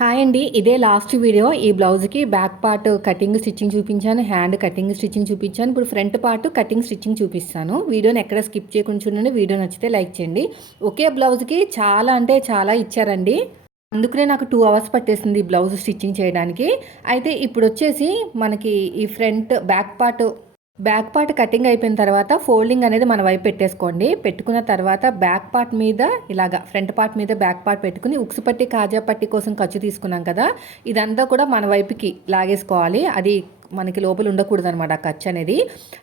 Hi అండి. ఇదే last video. ఈ బ్లౌజ్కి బ్యాక్ పార్ట్ కటింగ్ స్టిచ్చింగ్ చూపించాను. హ్యాండ్ కటింగ్ స్టిచ్చింగ్ చూపించాను. ఇప్పుడు ఫ్రంట్ పార్ట్ కటింగ్ స్టిచ్చింగ్ చూపిస్తాను. వీడియోని ఎక్కడ స్కిప్ చేయకుండా చూడండి. వీడియో నచ్చితే లైక్ చేయండి. ఒకే బ్లౌజ్కి చాలా అంటే చాలా ఇచ్చారండి. అందుకనే నాకు టూ అవర్స్ పట్టేసింది ఈ బ్లౌజ్ స్టిచ్చింగ్ చేయడానికి. అయితే ఇప్పుడు వచ్చేసి మనకి ఈ front back part back part cutting అయిపోయిన తర్వాత ఫోల్డింగ్ అనేది మన వైపు పెట్టేసుకోండి. పెట్టుకున్న తర్వాత బ్యాక్ పార్ట్ మీద ఇలాగ ఫ్రంట్ పార్ట్ మీద బ్యాక్ పార్ట్ పెట్టుకుని ఉక్సు పట్టి కాజా పట్టి కోసం ఖర్చు తీసుకున్నాం కదా. ఇదంతా కూడా మన వైపుకి లాగేసుకోవాలి. అది మనకి లోపల ఉండకూడదు అనమాట ఆ ఖర్చు అనేది.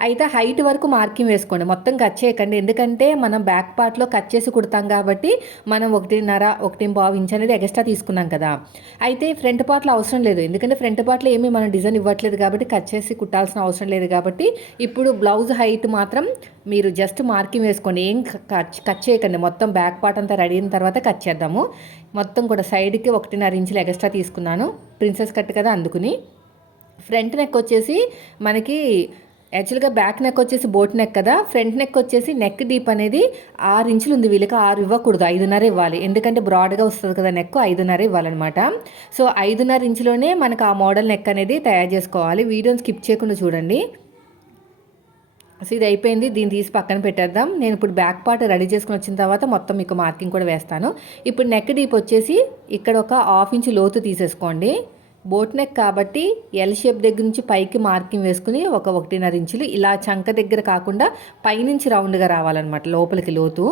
అయితే హైట్ వరకు మార్కింగ్ వేసుకోండి. మొత్తం కట్ చేయకండి. ఎందుకంటే మనం బ్యాక్ పార్ట్లో కట్ చేసి కుడతాం కాబట్టి మనం ఒకటిన్నర ఒకటి పావు ఇంచ్ అనేది ఎక్స్ట్రా తీసుకున్నాం కదా. అయితే ఫ్రంట్ పార్ట్లో అవసరం లేదు. ఎందుకంటే ఫ్రంట్ పార్ట్లో ఏమీ మనం డిజైన్ ఇవ్వట్లేదు కాబట్టి కట్ చేసి కుట్టాల్సిన అవసరం లేదు కాబట్టి ఇప్పుడు బ్లౌజ్ హైట్ మాత్రం మీరు జస్ట్ మార్కింగ్ వేసుకోండి. ఏం కట్ కట్ చేయకండి. మొత్తం బ్యాక్ పార్ట్ అంతా రెడీ అయిన తర్వాత కట్ చేద్దాము. మొత్తం కూడా సైడ్కి ఒకటిన్నర ఇంచులు ఎక్స్ట్రా తీసుకున్నాను. ప్రిన్సెస్ కట్ కదా అందుకుని. ఫ్రంట్ నెక్ వచ్చేసి మనకి యాక్చువల్గా బ్యాక్ నెక్ వచ్చేసి బోట్ నెక్ కదా ఫ్రంట్ నెక్ వచ్చేసి నెక్ డీప్ అనేది ఆరు ఇంచులు ఉంది. వీళ్ళకి ఆరు ఇవ్వకూడదు ఐదున్నర ఇవ్వాలి. ఎందుకంటే బ్రాడ్గా వస్తుంది కదా నెక్ ఐదున్నర ఇవ్వాలన్నమాట. సో ఐదున్నర ఇంచులోనే మనకు ఆ మోడల్ నెక్ అనేది తయారు చేసుకోవాలి. వీడియోని స్కిప్ చేయకుండా చూడండి. సో ఇది అయిపోయింది. దీన్ని తీసి పక్కన పెట్టేద్దాం. నేను ఇప్పుడు బ్యాక్ పార్ట్ రెడీ చేసుకుని వచ్చిన తర్వాత మొత్తం మీకు మార్కింగ్ కూడా వేస్తాను. ఇప్పుడు నెక్ డీప్ వచ్చేసి ఇక్కడ ఒక హాఫ్ ఇంచ్ లోతు తీసేసుకోండి. బోట్ నెక్ కాబట్టి ఎల్ షేప్ దగ్గర నుంచి పైకి మార్కింగ్ వేసుకుని ఒక ఒకటిన్నర ఇంచులు. ఇలా చంక దగ్గర కాకుండా పైనుంచి రౌండ్గా రావాలన్నమాట లోపలికి లోతు.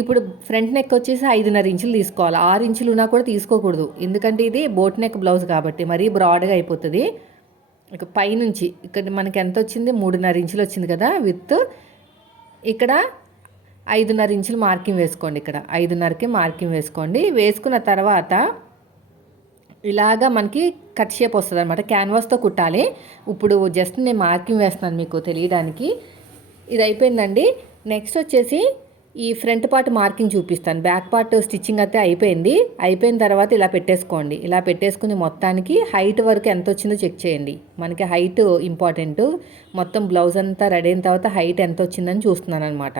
ఇప్పుడు ఫ్రంట్ నెక్ వచ్చేసి ఐదున్నర ఇంచులు తీసుకోవాలి. ఆరు ఇంచులు ఉన్నా కూడా తీసుకోకూడదు. ఎందుకంటే ఇది బోట్ నెక్ బ్లౌజ్ కాబట్టి మరీ బ్రాడ్గా అయిపోతుంది. ఇక పైనుంచి ఇక్కడ మనకి ఎంత వచ్చింది? మూడున్నర ఇంచులు వచ్చింది కదా విత్ ఇక్కడ ఐదున్నర ఇంచులు మార్కింగ్ వేసుకోండి ఇక్కడ. ఐదున్నరకి మార్కింగ్ వేసుకోండి. వేసుకున్న తర్వాత ఇలాగా మనకి కట్ షేప్ వస్తుంది అనమాట క్యాన్వాస్తో కుట్టాలి. ఇప్పుడు జస్ట్ నేను మార్కింగ్ వేస్తున్నాను మీకు తెలియడానికి. ఇది అయిపోయిందండి. నెక్స్ట్ వచ్చేసి ఈ ఫ్రంట్ పార్ట్ మార్కింగ్ చూపిస్తాను. బ్యాక్ పార్ట్ స్టిచ్చింగ్ అయితే అయిపోయింది. అయిపోయిన తర్వాత ఇలా పెట్టేసుకోండి. ఇలా పెట్టేసుకుని మొత్తానికి హైట్ వరకు ఎంత వచ్చిందో చెక్ చేయండి. మనకి హైట్ ఇంపార్టెంట్ మొత్తం బ్లౌజ్ అంతా రెడీ అయిన తర్వాత హైట్ ఎంత వచ్చిందని చూస్తున్నాను అనమాట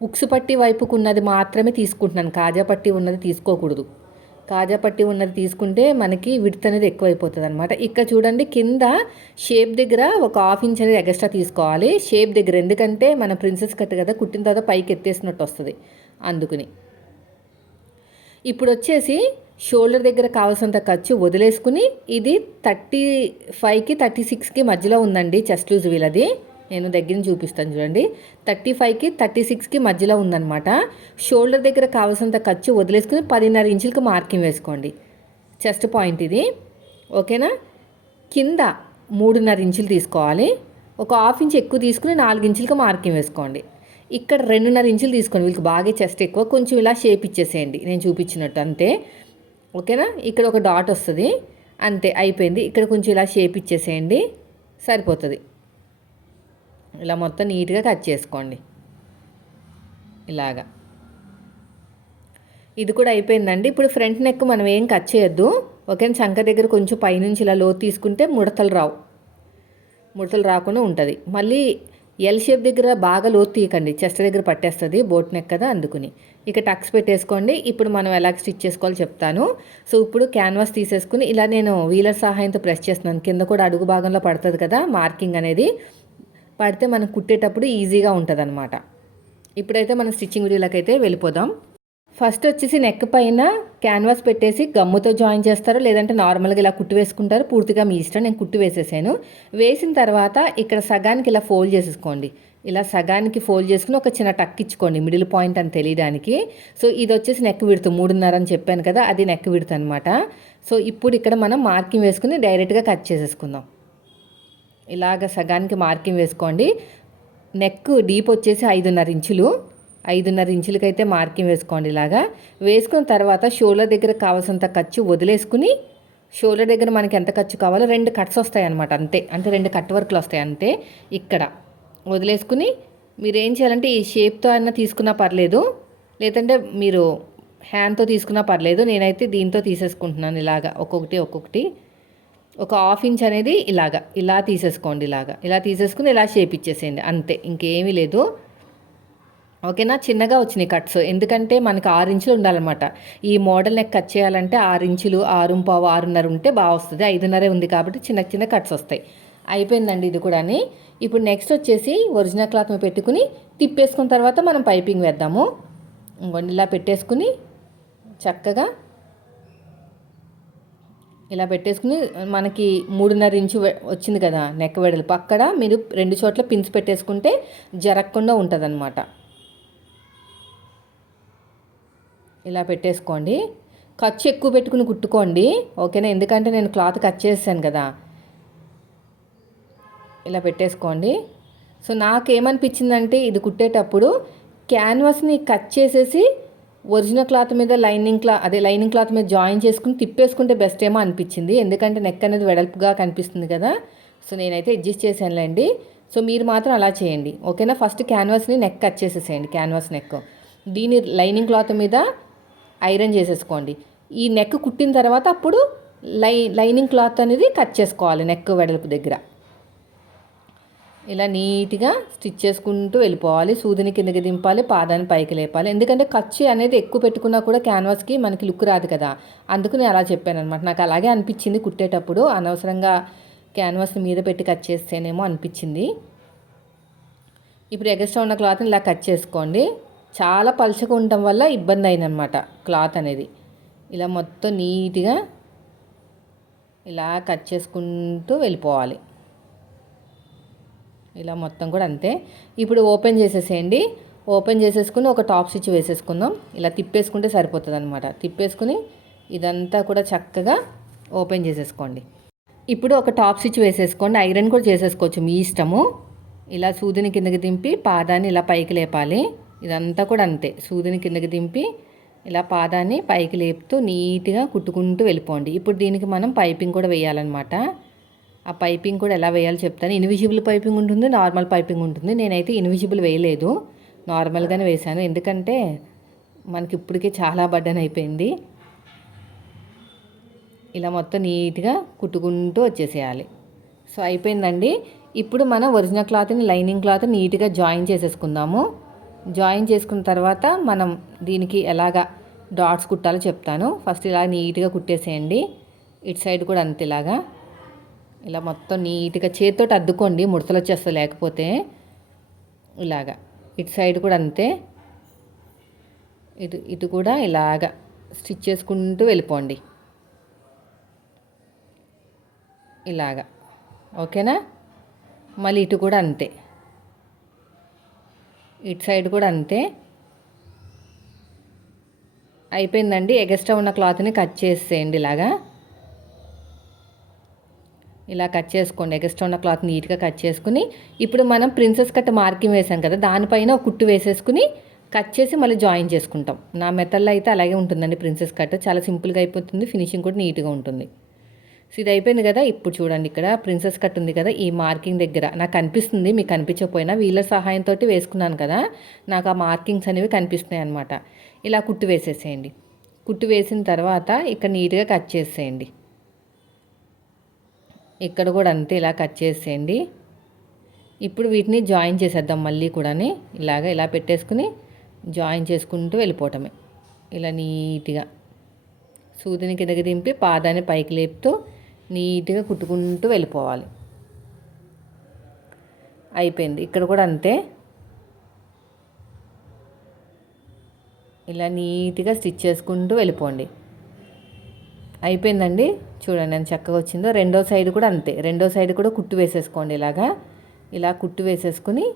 ఉక్సు పట్టి వైపుకున్నది మాత్రమే తీసుకుంటున్నాను. కాజా పట్టి ఉన్నది తీసుకోకూడదు. కాజా పట్టి ఉన్నది తీసుకుంటే మనకి విడత్ అనేది ఎక్కువైపోతుంది అనమాట ఇక్కడ చూడండి కింద షేప్ దగ్గర ఒక హాఫ్ ఇంచ్ అనేది ఎక్స్ట్రా తీసుకోవాలి. షేప్ దగ్గర ఎందుకంటే మన ప్రిన్సెస్ కట్ కదా కుట్టిన తర్వాత పైకి ఎత్తేసినట్టు వస్తుంది అందుకుని. ఇప్పుడు వచ్చేసి షోల్డర్ దగ్గర కావాల్సినంత ఖర్చు వదిలేసుకుని ఇది థర్టీ ఫైవ్కి థర్టీ సిక్స్కి మధ్యలో ఉందండి చెస్ట్ లూజ్ వీలది నేను దగ్గర చూపిస్తాను చూడండి. థర్టీ ఫైవ్కి థర్టీ సిక్స్కి మధ్యలో ఉందన్నమాట. షోల్డర్ దగ్గర కావాల్సినంత ఖర్చు వదిలేసుకుని పదిన్నర ఇంచులకు మార్కింగ్ వేసుకోండి. చెస్ట్ పాయింట్ ఇది. ఓకేనా? కింద మూడున్నర ఇంచులు తీసుకోవాలి. ఒక హాఫ్ ఇంచ్ ఎక్కువ తీసుకుని నాలుగు ఇంచులకు మార్కింగ్ వేసుకోండి. ఇక్కడ రెండున్నర ఇంచులు తీసుకోండి. వీళ్ళకి బాగా చెస్ట్ ఎక్కువ. కొంచెం ఇలా షేప్ ఇచ్చేసేయండి. నేను చూపించినట్టు అంతే. ఓకేనా? ఇక్కడ ఒక డాట్ వస్తుంది. అంతే అయిపోయింది. ఇక్కడ కొంచెం ఇలా షేప్ ఇచ్చేసేయండి. సరిపోతుంది. ఇలా మొత్తం నీట్గా కట్ చేసుకోండి. ఇలాగా. ఇది కూడా అయిపోయిందండి. ఇప్పుడు ఫ్రంట్ నెక్ మనం ఏం కట్ చేయొద్దు. ఓకే చంక దగ్గర కొంచెం పైనుంచి ఇలా లోతు తీసుకుంటే ముడతలు రావు. ముడతలు రాకుండా ఉంటుంది. మళ్ళీ ఎల్ షేప్ దగ్గర బాగా లోతు తీయకండి. చెస్ట్ దగ్గర పట్టేస్తుంది బోట్ నెక్ కదా అందుకుని. ఇక టక్స్ పెట్టేసుకోండి. ఇప్పుడు మనం ఎలా స్టిచ్ చేసుకోవాలో చెప్తాను. సో ఇప్పుడు క్యాన్వాస్ తీసేసుకుని ఇలా నేను వీలర్ సహాయంతో ప్రెస్ చేస్తున్నాను. కింద కూడా అడుగు భాగంలో పడుతుంది కదా మార్కింగ్ అనేది. పడితే మనం కుట్టేటప్పుడు ఈజీగా ఉంటుంది అనమాట ఇప్పుడైతే మనం స్టిచ్చింగ్ వీడియోలకి అయితే వెళ్ళిపోదాం. ఫస్ట్ వచ్చేసి నెక్ పైన క్యాన్వాస్ పెట్టేసి గమ్ముతో జాయిన్ చేస్తారు? లేదంటే నార్మల్గా ఇలా కుట్టు వేసుకుంటారు? పూర్తిగా మీ ఇష్టం నేను కుట్టు వేసేసాను. వేసిన తర్వాత ఇక్కడ సగానికి ఇలా ఫోల్డ్ చేసేసుకోండి. ఇలా సగానికి ఫోల్డ్ చేసుకుని ఒక చిన్న టక్ ఇచ్చుకోండి మిడిల్ పాయింట్ అని తెలియడానికి. సో ఇది వచ్చేసి నెక్ విడుతు మూడున్నర అని చెప్పాను కదా అది నెక్ విడుతు అనమాట సో ఇప్పుడు ఇక్కడ మనం మార్కింగ్ వేసుకుని డైరెక్ట్గా కట్ చేసేసుకుందాం. ఇలాగ సగానికి మార్కింగ్ వేసుకోండి. నెక్ డీప్ వచ్చేసి ఐదున్నర ఇంచులు. ఐదున్నర ఇంచులకైతే మార్కింగ్ వేసుకోండి ఇలాగా. వేసుకున్న తర్వాత షోల్డర్ దగ్గర కావాల్సినంత ఖర్చు వదిలేసుకుని షోల్డర్ దగ్గర మనకి ఎంత ఖర్చు కావాలో రెండు కట్స్ వస్తాయి అనమాట అంతే. అంటే రెండు కట్ వర్క్లు వస్తాయి అంతే ఇక్కడ. వదిలేసుకుని మీరు ఏం చేయాలంటే ఈ షేప్తో అయినా తీసుకున్నా పర్లేదు. లేదంటే మీరు హ్యాండ్తో తీసుకున్నా పర్లేదు. నేనైతే దీంతో తీసేసుకుంటున్నాను ఇలాగా. ఒక్కొక్కటి ఒక్కొక్కటి. ఒక హాఫ్ ఇంచ్ అనేది ఇలాగా ఇలా తీసేసుకోండి ఇలాగా. ఇలా తీసేసుకుని ఇలా షేప్ ఇచ్చేసేయండి అంతే. ఇంకేమీ లేదు. ఓకేనా? చిన్నగా వచ్చినాయి కట్స్. ఎందుకంటే మనకి ఆరు ఇంచులు ఉండాలన్నమాట. ఈ మోడల్ నెక్ కట్ చేయాలంటే ఆరు ఇంచులు ఆరు పావు ఆరున్నర ఉంటే బాగా వస్తుంది. ఐదున్నరే ఉంది కాబట్టి చిన్న చిన్న కట్స్ వస్తాయి. అయిపోయిందండి ఇది కూడా ఇప్పుడు నెక్స్ట్ వచ్చేసి ఒరిజినల్ క్లాత్ పెట్టుకుని తిప్పేసుకున్న తర్వాత మనం పైపింగ్ వేద్దాము. ఇలా పెట్టేసుకుని చక్కగా ఇలా పెట్టేసుకుని మనకి మూడున్నర ఇంచు వచ్చింది కదా నెక్ వెడల్పు. అక్కడ మీరు రెండు చోట్ల పిన్స్ పెట్టేసుకుంటే జరగకుండా ఉంటుంది ఇలా పెట్టేసుకోండి. ఖర్చు ఎక్కువ పెట్టుకుని కుట్టుకోండి. ఓకేనా? ఎందుకంటే నేను క్లాత్ కట్ చేసాను కదా. ఇలా పెట్టేసుకోండి. సో నాకేమనిపించిందంటే ఇది కుట్టేటప్పుడు క్యాన్వాస్ని కట్ చేసేసి ఒరిజినల్ క్లాత్ మీద లైనింగ్ క్లా అదే లైనింగ్ క్లాత్ మీద జాయిన్ చేసుకుని తిప్పేసుకుంటే బెస్ట్ ఏమో అనిపించింది. ఎందుకంటే నెక్ అనేది వెడల్పుగా కనిపిస్తుంది కదా. సో నేనైతే అడ్జస్ట్ చేశానులేండి. సో మీరు మాత్రం అలా చేయండి. ఓకేనా? ఫస్ట్ క్యాన్వాస్ని నెక్ కట్ చేసేసేయండి క్యాన్వాస్ నెక్. దీని లైనింగ్ క్లాత్ మీద ఐరన్ చేసేసుకోండి. ఈ నెక్ కుట్టిన తర్వాత అప్పుడు లై లైనింగ్ క్లాత్ అనేది కట్ చేసుకోవాలి నెక్ వెడల్పు దగ్గర. ఇలా నీట్గా స్టిచ్ చేసుకుంటూ వెళ్ళిపోవాలి. సూదిని కిందకి దింపాలి పాదాన్ని పైకి లేపాలి. ఎందుకంటే ఖర్చు అనేది ఎక్కువ పెట్టుకున్నా కూడా క్యాన్వాస్కి మనకి లుక్ రాదు కదా. అందుకు నేను అలా చెప్పాను అనమాట నాకు అలాగే అనిపించింది కుట్టేటప్పుడు. అనవసరంగా క్యాన్వాస్ మీద పెట్టి కట్ చేస్తేనేమో అనిపించింది. ఇప్పుడు ఎగస్ట్రా ఉన్న క్లాత్ని ఇలా కట్ చేసుకోండి. చాలా పలుచగా ఉండటం వల్ల ఇబ్బంది అయిందనమాట క్లాత్ అనేది. ఇలా మొత్తం నీట్గా ఇలా కట్ చేసుకుంటూ వెళ్ళిపోవాలి. ఇలా మొత్తం కూడా అంతే. ఇప్పుడు ఓపెన్ చేసేసేయండి. ఓపెన్ చేసేసుకుని ఒక టాప్ స్టిచ్ వేసేసుకుందాం. ఇలా తిప్పేసుకుంటే సరిపోతుంది అనమాట తిప్పేసుకుని ఇదంతా కూడా చక్కగా ఓపెన్ చేసేసుకోండి. ఇప్పుడు ఒక టాప్ స్టిచ్ వేసేసుకోండి. ఐరన్ కూడా చేసేసుకోవచ్చు మీ ఇష్టము. ఇలా సూదిని కిందకి దింపి పాదాన్ని ఇలా పైకి లేపాలి. ఇదంతా కూడా అంతే. సూదిని కిందకి దింపి ఇలా పాదాన్ని పైకి లేపుతూ నీట్గా కుట్టుకుంటూ వెళ్ళిపోండి. ఇప్పుడు దీనికి మనం పైపింగ్ కూడా వేయాలన్నమాట. ఆ పైపింగ్ కూడా ఎలా వేయాలో చెప్తాను. ఇన్విజిబుల్ పైపింగ్ ఉంటుంది నార్మల్ పైపింగ్ ఉంటుంది. నేనైతే ఇన్విజిబుల్ వేయలేదు. నార్మల్గానే వేశాను. ఎందుకంటే మనకి ఇప్పటికే చాలా బడ్డన్ అయిపోయింది. ఇలా మొత్తం నీట్గా కుట్టుకుంటూ వచ్చేసేయాలి. సో అయిపోయిందండి. ఇప్పుడు మనం ఒరిజినల్ క్లాత్ని లైనింగ్ క్లాత్ నీట్గా జాయిన్ చేసేసుకుందాము. జాయిన్ చేసుకున్న తర్వాత మనం దీనికి ఎలాగా డాట్స్ కుట్టాలో చెప్తాను. ఫస్ట్ ఇలా నీట్గా కుట్టేసేయండి. ఇటు సైడ్ కూడా అంతేలాగా ఇలా మొత్తం నీట్గా చేతితో అద్దుకోండి ముడతలు వచ్చేస్తా లేకపోతే. ఇలాగా. ఇటు సైడ్ కూడా అంతే. ఇటు ఇటు కూడా ఇలాగా స్టిచ్ చేసుకుంటూ వెళ్ళిపోండి. ఇలాగా. ఓకేనా? మళ్ళీ ఇటు కూడా అంతే. ఇటు సైడ్ కూడా అంతే. అయిపోయిందండి. ఎగస్ట్రా ఉన్న క్లాత్ని కట్ చేసేయండి ఇలాగా. ఇలా కట్ చేసుకోండి. ఎగస్ట్రా ఉన్న క్లాత్ నీట్గా కట్ చేసుకుని ఇప్పుడు మనం ప్రిన్సెస్ కట్ మార్కింగ్ వేసాం కదా దానిపైన కుట్టు వేసేసుకుని కట్ చేసి మళ్ళీ జాయిన్ చేసుకుంటాం. నా మెథడ్లో అయితే అలాగే ఉంటుందండి ప్రిన్సెస్ కట్. చాలా సింపుల్గా అయిపోతుంది ఫినిషింగ్ కూడా నీట్గా ఉంటుంది. సో ఇది అయిపోయింది కదా ఇప్పుడు చూడండి ఇక్కడ ప్రిన్సెస్ కట్ ఉంది కదా ఈ మార్కింగ్ దగ్గర. నాకు కనిపిస్తుంది మీకు కనిపించకపోయినా వీళ్ళ సహాయంతో వేసుకున్నాను కదా నాకు ఆ మార్కింగ్స్ అనేవి కనిపిస్తున్నాయి అనమాట ఇలా కుట్టు వేసేసేయండి. కుట్టు వేసిన తర్వాత ఇక్కడ నీట్గా కట్ చేసేయండి. ఇక్కడ కూడా అంతే ఇలా కట్ చేసేయండి. ఇప్పుడు వీటిని జాయిన్ చేసేద్దాం మళ్ళీ కూడా ఇలాగ ఇలా పెట్టేసుకుని జాయిన్ చేసుకుంటూ వెళ్ళిపోవటమే. ఇలా నీట్గా సూదిని కిందకి దింపి పాదాన్ని పైకి లేపుతూ నీట్గా కుట్టుకుంటూ వెళ్ళిపోవాలి. అయిపోయింది. ఇక్కడ కూడా అంతే. ఇలా నీట్గా స్టిచ్ చేసుకుంటూ వెళ్ళిపోండి. అయిపోయిందండి. చూడండి ఎంత చక్కగా వచ్చిందో. రెండో సైడ్ కూడా అంతే. రెండో సైడ్ కూడా కుట్టు వేసేసుకోండి ఇలాగా. ఇలా కుట్టు వేసేసుకుని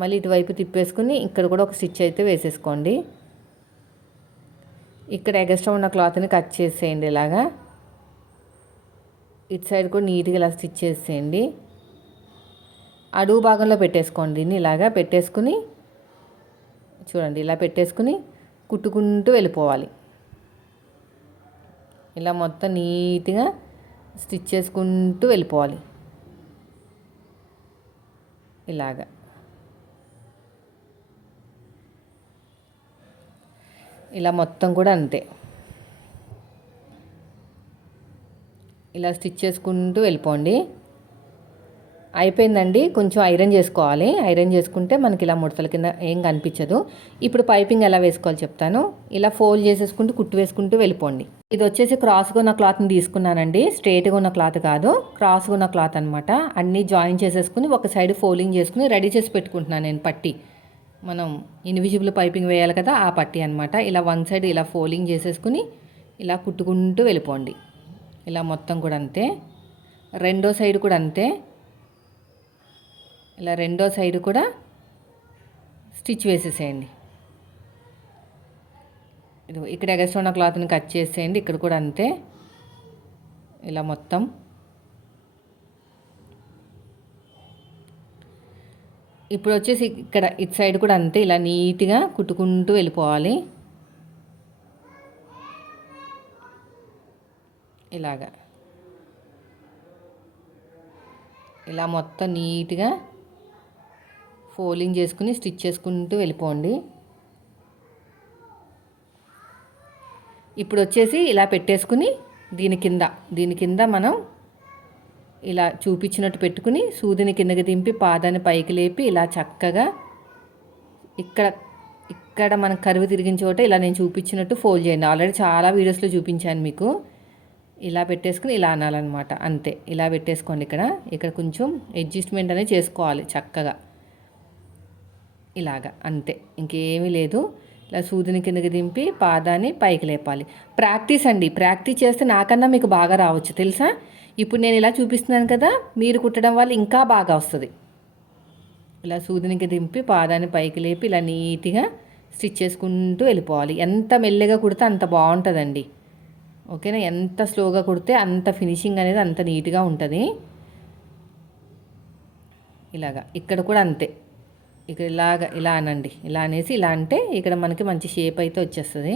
మళ్ళీ ఇటువైపు తిప్పేసుకుని ఇక్కడ కూడా ఒక స్టిచ్ అయితే వేసేసుకోండి. ఇక్కడ ఎగస్ట్రా ఉన్న క్లాత్ని కట్ చేసేయండి ఇలాగా. ఇటు సైడ్ కూడా నీట్గా ఇలా స్టిచ్ చేసేయండి. అడుగు భాగంలో పెట్టేసుకోండి దీన్ని ఇలాగా. పెట్టేసుకుని చూడండి ఇలా పెట్టేసుకుని కుట్టుకుంటూ వెళ్ళిపోవాలి. ఇలా మొత్తం నీట్గా స్టిచ్ చేసుకుంటూ వెళ్ళిపోవాలి. ఇలాగా. ఇలా మొత్తం కూడా అంతే. ఇలా స్టిచ్ చేసుకుంటూ వెళ్ళిపోండి. అయిపోయిందండి. కొంచెం ఐరన్ చేసుకోవాలి. ఐరన్ చేసుకుంటే మనకి ఇలా ముడతల కింద ఏం కనిపించదు. ఇప్పుడు పైపింగ్ ఎలా వేసుకోవాలి చెప్తాను. ఇలా ఫోల్డ్ చేసేసుకుంటూ కుట్టు వేసుకుంటూ వెళ్ళిపోండి. ఇది వచ్చేసి క్రాస్గా ఉన్న క్లాత్ని తీసుకున్నానండి. స్ట్రేట్గా ఉన్న క్లాత్ కాదు. క్రాస్గా ఉన్న క్లాత్ అనమాట అన్నీ జాయిన్ చేసేసుకుని ఒక సైడ్ ఫోల్డింగ్ చేసుకుని రెడీ చేసి పెట్టుకుంటున్నాను నేను పట్టి. మనం ఇన్విజిబుల్ పైపింగ్ వేయాలి కదా ఆ పట్టి అనమాట ఇలా వన్ సైడ్ ఇలా ఫోల్డింగ్ చేసేసుకుని ఇలా కుట్టుకుంటూ వెళ్ళిపోండి. ఇలా మొత్తం కూడా అంతే. రెండో సైడ్ కూడా అంతే. ఇలా రెండో సైడ్ కూడా స్టిచ్ వేసేసేయండి. ఇక్కడ ఎగస్ట్రా ఉన్న క్లాత్ని కట్ చేసేయండి. ఇక్కడ కూడా అంతే. ఇలా మొత్తం. ఇప్పుడు వచ్చేసి ఇక్కడ ఇటు సైడ్ కూడా అంతే. ఇలా నీట్గా కుట్టుకుంటూ వెళ్ళిపోవాలి. ఇలాగా. ఇలా మొత్తం నీట్గా ఫోల్డింగ్ చేసుకుని స్టిచ్ చేసుకుంటూ వెళ్ళిపోండి. ఇప్పుడు వచ్చేసి ఇలా పెట్టేసుకుని దీని కింద దీని కింద మనం ఇలా చూపించినట్టు పెట్టుకుని సూదిని కిందకి దింపి పాదాన్ని పైకి లేపి ఇలా చక్కగా ఇక్కడ ఇక్కడ మనం కరువు తిరిగిన చోట ఇలా నేను చూపించినట్టు ఫోల్డ్ చేయండి. ఆల్రెడీ చాలా వీడియోస్లో చూపించాను మీకు. ఇలా పెట్టేసుకుని ఇలా అనాలన్నమాట. అంతే. ఇలా పెట్టేసుకోండి ఇక్కడ. ఇక్కడ కొంచెం అడ్జస్ట్మెంట్ అనేది చేసుకోవాలి చక్కగా. ఇలాగా. అంతే. ఇంకేమీ లేదు. ఇలా సూదిని కిందకి దింపి పాదాన్ని పైకి లేపాలి. ప్రాక్టీస్ అండి. ప్రాక్టీస్ చేస్తే నాకన్నా మీకు బాగా రావచ్చు. తెలుసా? ఇప్పుడు నేను ఇలా చూపిస్తున్నాను కదా మీరు కుట్టడం వల్ల ఇంకా బాగా వస్తుంది. ఇలా సూదినికి దింపి పాదాన్ని పైకి లేపి ఇలా నీట్గా స్టిచ్ చేసుకుంటూ వెళ్ళిపోవాలి. ఎంత మెల్లగా కుడితే అంత బాగుంటుందండి. ఓకేనా? ఎంత స్లోగా కుడితే అంత ఫినిషింగ్ అనేది అంత నీట్గా ఉంటుంది. ఇలాగా. ఇక్కడ కూడా అంతే. ఇక్కడ ఇలాగ ఇలా అనండి. ఇలా అనేసి ఇలా అంటే ఇక్కడ మనకి మంచి షేప్ అయితే వచ్చేస్తుంది.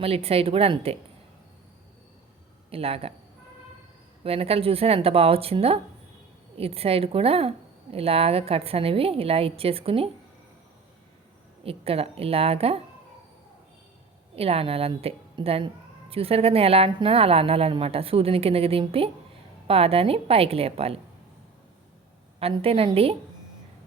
మళ్ళీ ఇటు సైడ్ కూడా అంతే. ఇలాగా. వెనకాల చూసారు ఎంత బాగా వచ్చిందో? ఇటు సైడ్ కూడా ఇలాగ కట్స్ అనేవి ఇలా ఇచ్చేసుకుని ఇక్కడ ఇలాగా ఇలా అనాలి అంతే. దాన్ని చూసారు కదా నేను ఎలా అంటున్నానో అలా అనాలన్నమాట. సూర్యుని కిందకి దింపి పాదాన్ని పైకి లేపాలి. అంతేనండి?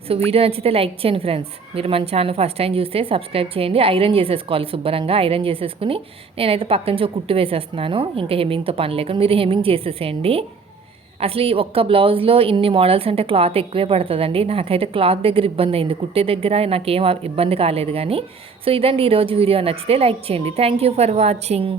సో వీడియో నచ్చితే లైక్ చేయండి ఫ్రెండ్స్. మీరు మన ఛానల్ ఫస్ట్ టైం చూస్తే సబ్స్క్రైబ్ చేయండి. ఐరన్ చేసేసుకోవాలి శుభ్రంగా. ఐరన్ చేసేసుకుని నేనైతే పక్క నుంచి ఒక కుట్టు వేసేస్తున్నాను. ఇంకా హెమ్మింగ్తో పని లేకుండా మీరు హెమ్మింగ్ చేసేసేయండి. అసలు ఈ ఒక్క బ్లౌజ్లో ఇన్ని మోడల్స్ అంటే క్లాత్ ఎక్కువే పడుతుందండి. నాకైతే క్లాత్ దగ్గర ఇబ్బంది అయింది. కుట్టే దగ్గర నాకేం ఇబ్బంది కాలేదు కానీ. సో ఇదండి ఈరోజు వీడియో. నచ్చితే లైక్ చేయండి. Thank you for watching.